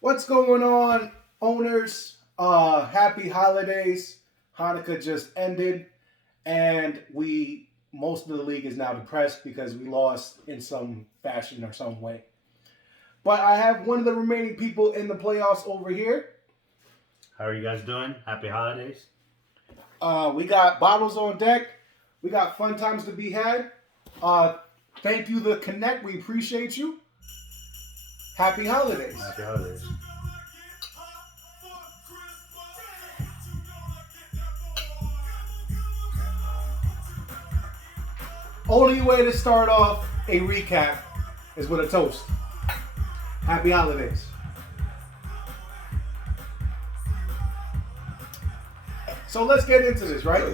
What's going on, owners? Happy holidays. Hanukkah just ended, and we most of the league is now depressed because we lost in some fashion or some way. But I have one of the remaining people in the playoffs over here. How are you guys doing? Happy holidays. We got bottles on deck. We got fun times to be had. Thank you, the Connect. We appreciate you. Happy holidays. Happy holidays. Only way to start off a recap is with a toast. Happy holidays. So let's get into this, right?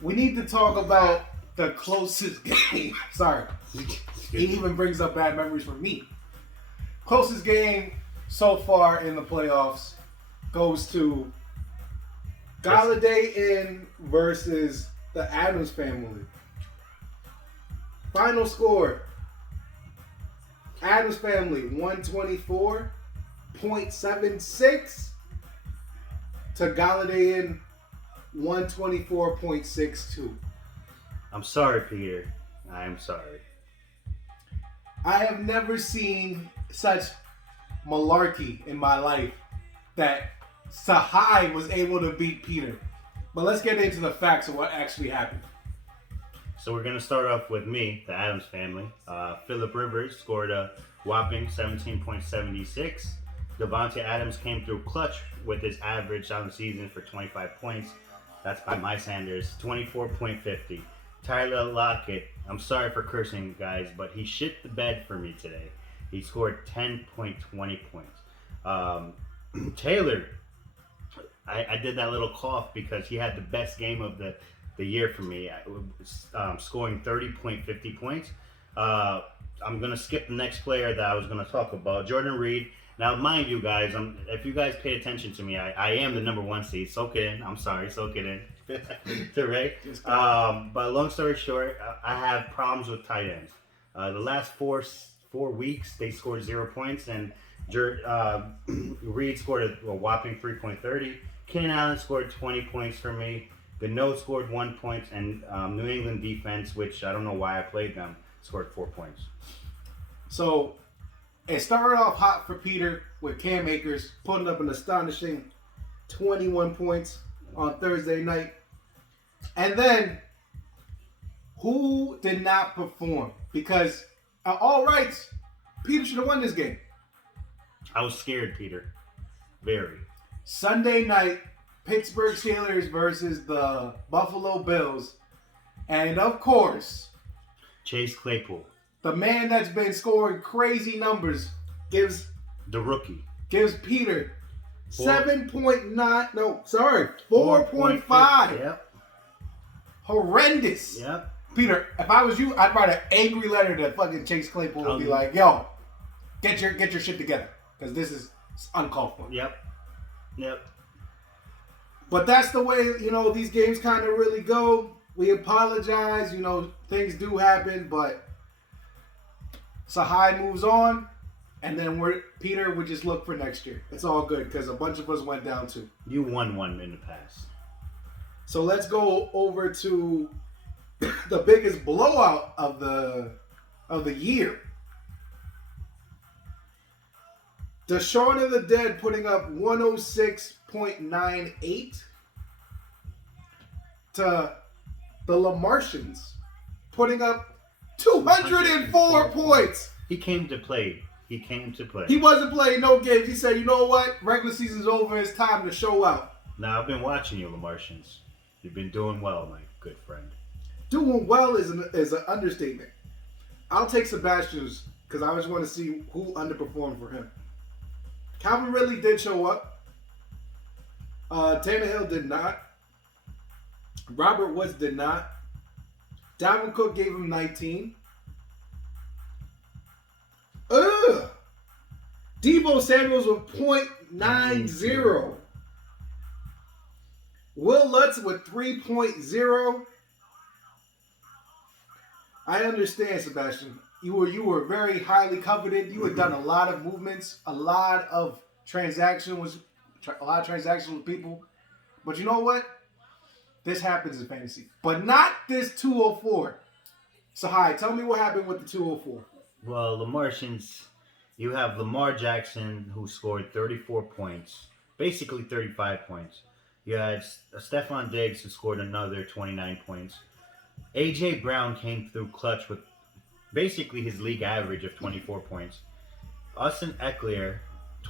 We need to talk about the closest game. Sorry. He even brings up bad memories for me. Closest game so far in the playoffs goes to Galladay in versus the Adams family. Final score: Adams family 124.76 to Galladay in 124.62. I'm sorry, Peter. I am sorry. I have never seen such malarkey in my life that Sahai was able to beat Peter. But let's get into the facts of what actually happened. So we're going to start off with me, the Adams family. Phillip Rivers scored a whopping 17.76. Devontae Adams came through clutch with his average on the season for 25 points. That's by my Sanders, 24.50. Tyler Lockett, I'm sorry for cursing, guys, but he shit the bed for me today. He scored 10.20 points. Taylor, I did that little cough because he had the best game of the year for me, scoring 30.50 points. I'm going to skip the next player that I was going to talk about, Jordan Reed. Now, mind you guys, if you guys paid attention to me, I am the number one seed. Soak it in. I'm sorry, soak it in. To Ray. But long story short, I have problems with tight ends. The last four weeks, they scored 0 points, and Reed scored a whopping 3.30. Keenan Allen scored 20 points for me. Gano scored 1 point, and New England defense, which I don't know why I played them, scored 4 points. So it started off hot for Peter with Cam Akers putting up an astonishing 21 points on Thursday night. And then, who did not perform? Because all rights, Peter should have won this game. I was scared, Peter. Very. Sunday night, Pittsburgh Steelers versus the Buffalo Bills. And of course, Chase Claypool, the man that's been scoring crazy numbers, gives Peter 4.5. Yep. Horrendous. Yep. Peter, if I was you, I'd write an angry letter to fucking Chase Claypool and be like, yo, get your shit together. Because this is uncalled for. Yep. But that's the way, these games kind of really go. We apologize. Things do happen, but Sahai moves on. And then Peter would just look for next year. It's all good because a bunch of us went down too. You won one in the past. So let's go over to the biggest blowout of the year. The Shaun of the Dead putting up 106.98 to the Lamartians putting up 204 points. He came to play. He wasn't playing no games. He said, you know what? Regular season's over. It's time to show out. Now, I've been watching you, Lamartians. You've been doing well, my good friend. Doing well is an understatement. I'll take Sebastian's because I just want to see who underperformed for him. Calvin Ridley did show up. Tannehill did not. Robert Woods did not. Dalvin Cook gave him 19. Deebo Samuels with .90. Will Lutz with 3.0. I understand, Sebastian. You were very highly coveted. You had done a lot of movements, a lot of transactions with people. But you know what? This happens in fantasy, but not this 204. So, hi, tell me what happened with the 204. Well, the Martians, you have Lamar Jackson, who scored 34 points, basically 35 points. You had Stephon Diggs, who scored another 29 points. A.J. Brown came through clutch with basically his league average of 24 points. Austin Eckler,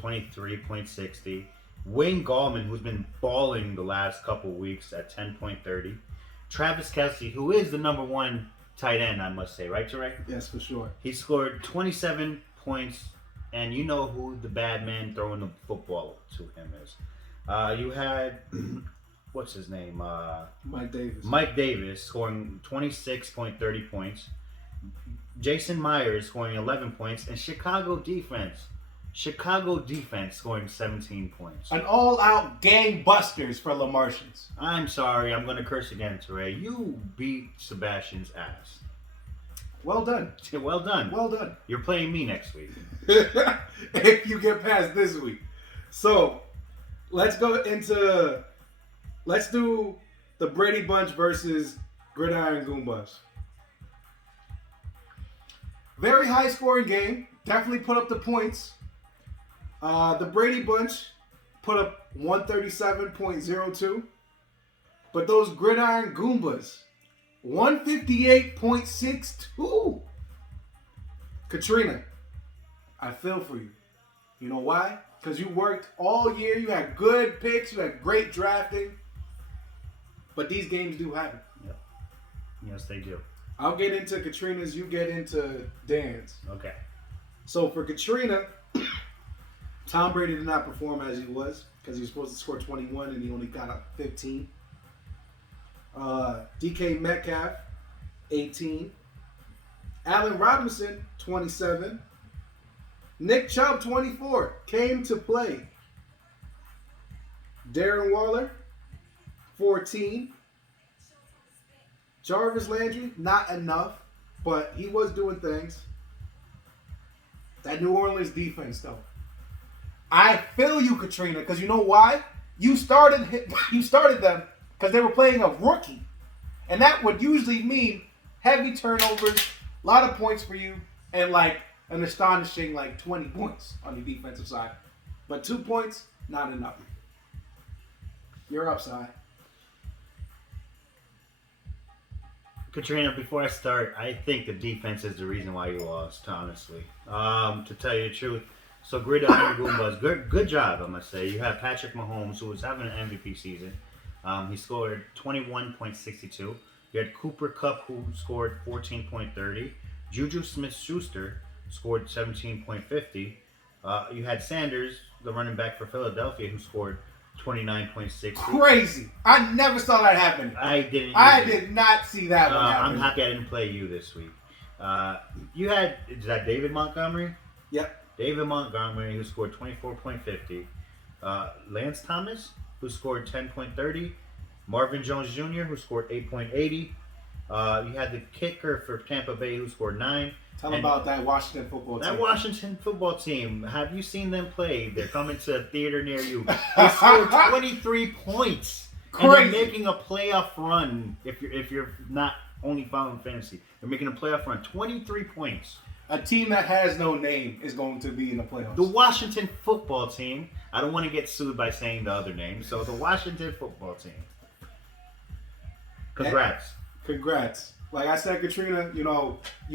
23.60. Wayne Gallman, who's been balling the last couple weeks at 10.30. Travis Kelce, who is the number one tight end, I must say, right, Tarek? Yes, for sure. He scored 27 points, and you know who the bad man throwing the football to him is. You had, what's his name? Mike Davis. Mike Davis scoring 26.30 points. Jason Myers scoring 11 points, and Chicago defense scoring 17 points. An all-out gangbusters for the Martians. I'm sorry, I'm going to curse again, Teray. You beat Sebastian's ass. Well done. Well done. Well done. You're playing me next week. If you get past this week. So, let's do the Brady Bunch versus Gridiron Goombas. Very high-scoring game. Definitely put up the points. The Brady Bunch put up 137.02. But those Gridiron Goombas, 158.62. Katrina, I feel for you. You know why? Because you worked all year. You had good picks. You had great drafting. But these games do happen. Yep. Yes, they do. I'll get into Katrina's. You get into Dan's. Okay. So for Katrina, Tom Brady did not perform as he was because he was supposed to score 21 and he only got up 15. DK Metcalf, 18. Allen Robinson, 27. Nick Chubb, 24. Came to play. Darren Waller, 14. Jarvis Landry, not enough, but he was doing things. That New Orleans defense, though. I feel you, Katrina, because you know why? You started them because they were playing a rookie. And that would usually mean heavy turnovers, a lot of points for you, and like an astonishing 20 points on the defensive side. But 2 points, not enough. You're upside. Katrina, before I start, I think the defense is the reason why you lost, honestly. To tell you the truth. So, Gridiron Goombas, good job, I must say. You have Patrick Mahomes, who was having an MVP season. He scored 21.62. You had Cooper Kupp, who scored 14.30. Juju Smith-Schuster scored 17.50. You had Sanders, the running back for Philadelphia, who scored 29.60. Crazy. I never saw that happen. I didn't. I did not see that one happen. I'm happy I didn't play you this week. You had, is that David Montgomery? Yep. David Montgomery, who scored 24.50. Lance Thomas, who scored 10.30. Marvin Jones Jr., who scored 8.80. You had the kicker for Tampa Bay, who scored 9. Tell them about that Washington football team. That Washington football team, have you seen them play? They're coming to a theater near you. They scored 23 points. Crazy. And they're making a playoff run. If you're not only following fantasy, they're making a playoff run. 23 points. A team that has no name is going to be in the playoffs. The Washington football team. I don't want to get sued by saying the other name. So the Washington football team. Congrats. Congrats. Like I said, Katrina, you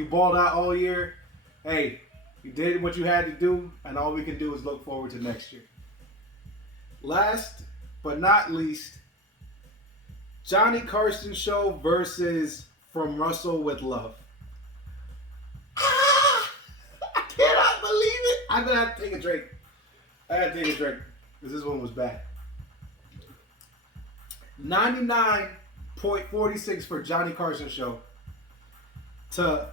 balled out all year. Hey, you did what you had to do, and all we can do is look forward to next year. Last but not least, Johnny Carson Show versus From Russell with Love. I cannot believe it. I'm going to have to take a drink. I got to take a drink because this one was bad. 99.46 for Johnny Carson Show to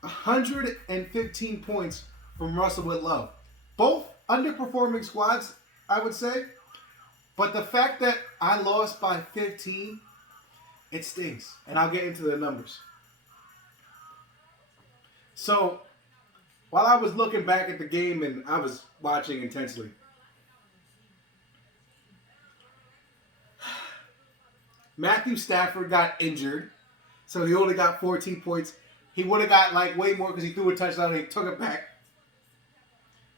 115 points from Russell with Love. Both underperforming squads, I would say. But the fact that I lost by 15, it stings. And I'll get into the numbers. So, while I was looking back at the game and I was watching intensely, Matthew Stafford got injured, so he only got 14 points. He would have got like way more because he threw a touchdown and he took it back.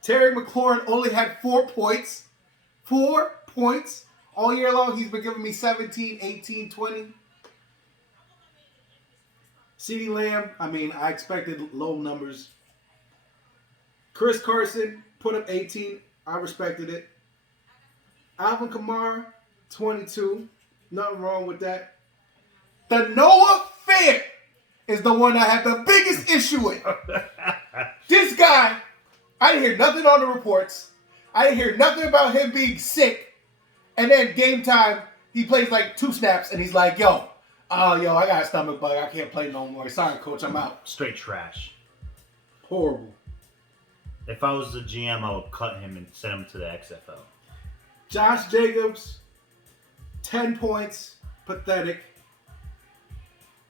Terry McLaurin only had 4 points. 4 points. All year long, he's been giving me 17, 18, 20. CeeDee Lamb, I expected low numbers. Chris Carson put up 18. I respected it. Alvin Kamara, 22. Nothing wrong with that. The Noah Fant is the one I have the biggest issue with. This guy, I didn't hear nothing on the reports. I didn't hear nothing about him being sick. And then game time, he plays like 2 snaps and he's like, yo, I got a stomach bug. I can't play no more. Sorry, coach, I'm out. Straight trash. Horrible. If I was the GM, I would cut him and send him to the XFL. Josh Jacobs, 10 points. Pathetic.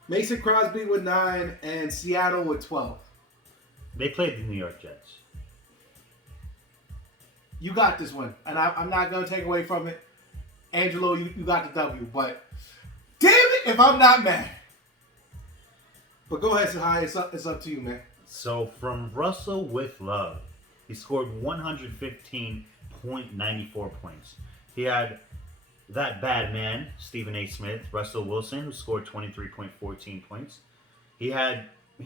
Mason Crosby with 9 and Seattle with 12. They played the New York Jets. You got this one. And I'm not going to take away from it. Angelo, you got the W. But damn it if I'm not mad. But go ahead, Sahai. It's up to you, man. So from Russell with Love, he scored 115.94 points. He had that bad man, Stephen A. Smith, Russell Wilson, who scored 23.14 points. He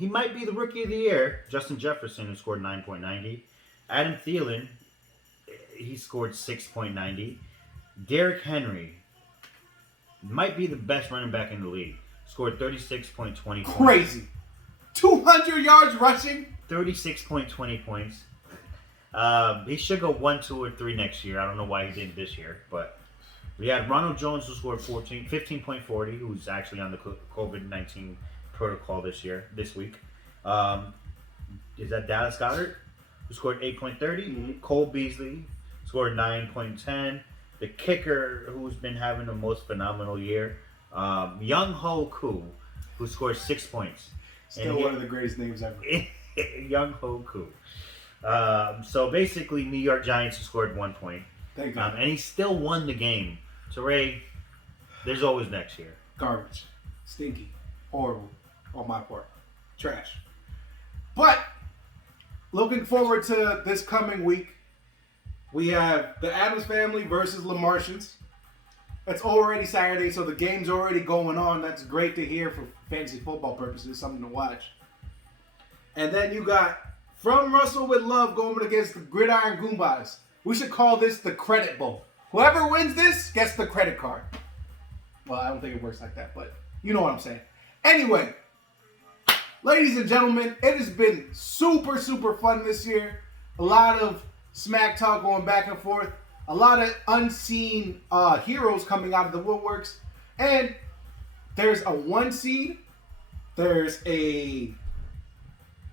might be the rookie of the year, Justin Jefferson, who scored 9.90. Adam Thielen, he scored 6.90. Derrick Henry might be the best running back in the league. Scored 36.20 points. Crazy. 200 yards rushing. 36.20 points. He should go 1, 2, or 3 next year. I don't know why he didn't this year, but we had Ronald Jones, who scored 15.40, who's actually on the COVID-19 protocol this week. Is that Dallas Goedert, who scored 8.30? Mm-hmm. Cole Beasley scored 9.10. The kicker, who's been having the most phenomenal year, Young Ho Koo, who scored 6 points. Still one of the greatest names ever. Young Ho Koo. So basically, New York Giants scored 1 point. Thank you. And he still won the game. So, Ray, there's always next year. Garbage. Stinky. Horrible. On my part. Trash. But, looking forward to this coming week, we have the Addams Family versus the Martians. It's already Saturday, so the game's already going on. That's great to hear for fantasy football purposes, something to watch. And then you got From Russell with Love going against the Gridiron Goombas. We should call this the Credit Bowl. Whoever wins this gets the credit card. Well, I don't think it works like that, but you know what I'm saying. Anyway, ladies and gentlemen, it has been super, super fun this year. A lot of smack talk going back and forth. A lot of unseen heroes coming out of the woodworks. And there's a 1 seed. There's a...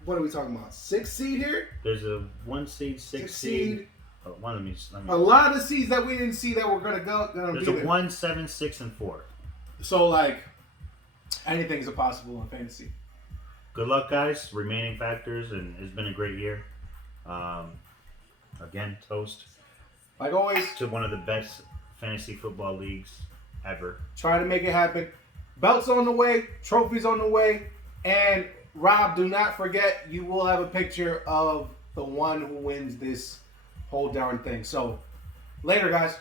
What are we talking about? 6 seed here? There's a 1 seed, 6 seed. Oh, let me. A lot of seeds that we didn't see that were gonna go. There's a 1, 7, 6, and 4. So like, anything's possible in fantasy. Good luck, guys. Remaining factors, and it's been a great year. Again, toast. Like always, to one of the best fantasy football leagues ever. Try to make it happen. Belts on the way, trophies on the way, and Rob, do not forget, you will have a picture of the one who wins this whole darn thing. So, later, guys.